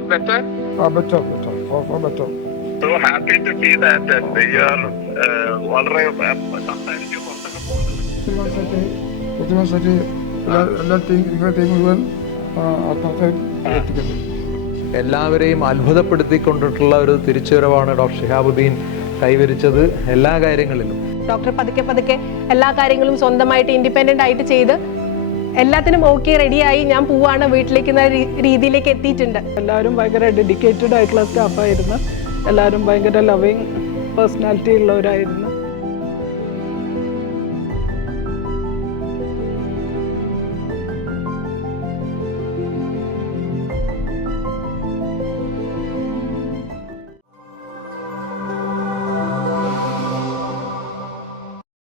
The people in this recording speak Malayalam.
far better? Better. For better. So happy to see that you are വളരെ സംസാരിച്ച് പുറത്തൊക്കെ പോകുന്നത്. ബുദ്ധിമുട്ടി എല്ലാത്തെയും മുഴുവൻ എത്തിക്കട്ടെ. എല്ലാവരെയും അത്ഭുതപ്പെടുത്തിക്കൊണ്ടിട്ടുള്ള ഒരു തിരിച്ചുവരവാണ് ഡോക്ടർ ഷിഹാബുദ്ദീൻ കൈവരിച്ചത് എല്ലാ കാര്യങ്ങളിലും. ഡോക്ടർ പതുക്കെ എല്ലാ കാര്യങ്ങളും സ്വന്തമായിട്ട് ഇൻഡിപെൻഡന്റ് ആയിട്ട് ചെയ്ത് എല്ലാത്തിനും ഓക്കെ റെഡിയായി ഞാൻ പോവാണ് വീട്ടിലേക്ക് രീതിയിലേക്ക് എത്തിയിട്ടുണ്ട്. എല്ലാവരും ഭയങ്കര ഡെഡിക്കേറ്റഡ് ആയിട്ടുള്ള സ്റ്റാഫായിരുന്നു. എല്ലാവരും ഭയങ്കര ലവിങ് പേഴ്സണാലിറ്റി ഉള്ളവരായിരുന്നു.